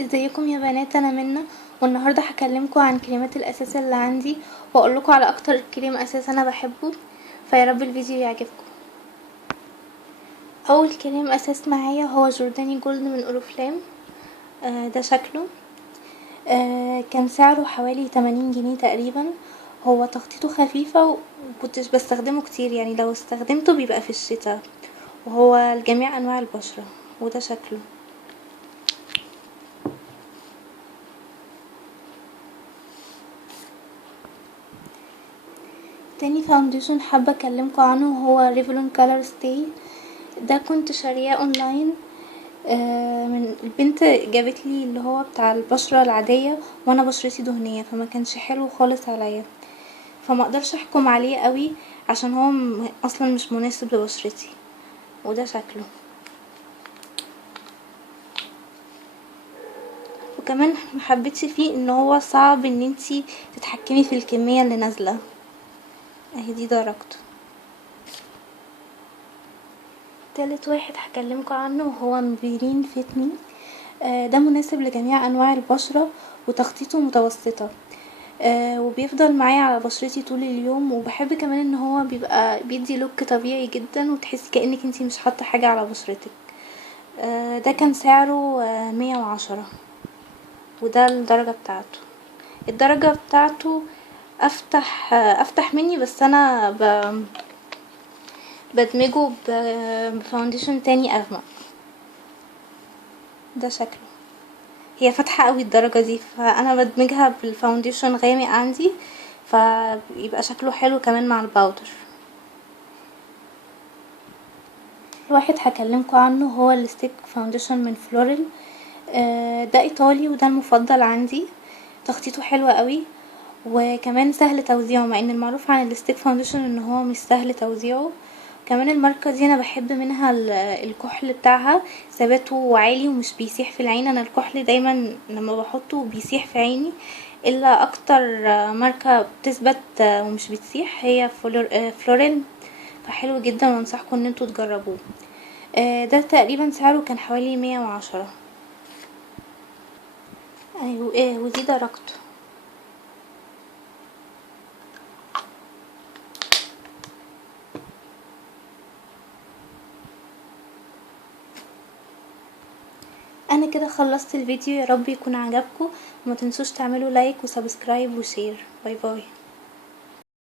ازيكم يا بنات، انا منى. والنهارده هكلمكم عن كريمات الاساس اللي عندي، واقولكم على اكتر كريم اساس انا بحبه. فيا رب الفيديو يعجبكم. اول كريم اساس معايا هو جورداني جولد من اوريفلام. ده شكله. كان سعره حوالي 80 جنيه تقريبا. هو تخطيطه خفيفة ومكنتش بستخدمه كتير، يعني لو استخدمته بيبقى في الشتاء، وهو لجميع انواع البشرة. وده شكله. تاني فاونديشن حابة اكلمكم عنه هو ريفلون كالر ستاي. ده كنت شارياه اونلاين. من البنت جابتلي اللي هو بتاع البشرة العادية، وانا بشرتي دهنية فما كانش حلو خالص عليا، فما اقدرش احكم عليه قوي عشان هو اصلا مش مناسب لبشرتي. وده شكله. وكمان محبتش فيه ان هو صعب ان انتي تتحكمي في الكمية اللي نازلة. اهي دي درجته. تالت واحد هكلمكوا عنه هو ميبيلين فيت مي. ده مناسب لجميع انواع البشرة، وتخطيطه متوسطة. وبيفضل معايا على بشرتي طول اليوم، وبحب كمان ان هو بيبقى بيدي لوك طبيعي جدا، وتحسي كأنك انتي مش حاطة حاجة على بشرتك. ده كان سعره 110. وده الدرجة بتاعته. الدرجة بتاعته افتح مني، بس انا بدمجه بفاونديشن تاني اغمق. ده شكله. هي فاتحة قوي الدرجة دي، فانا بدمجها بالفاونديشن غامق عندي، فيبقى شكله حلو كمان مع الباودر. الواحد هكلمكوا عنه هو الستيك فاونديشن من فلوريل. ده ايطالي، وده المفضل عندي. تخطيطه حلو قوي، وكمان سهل توزيعه، مع ان المعروف عن الستيك فاونديشن ان هو مش سهل توزيعه. كمان الماركة دي انا بحب منها الكحل بتاعها ثباته عالي ومش بيسيح في العين. انا الكحل دايما لما بحطه بيسيح في عيني، الا اكتر ماركة بتثبت ومش بتسيح هي فلوريل. فحلو جدا، وانصحكم ان انتوا تجربوه. ده تقريبا سعره كان حوالي 110. ايوه، ودي درجته. انا كده خلصت الفيديو، يا رب يكون عجبكم. وما تنسوش تعملوا لايك وسبسكرايب وشير. باي باي.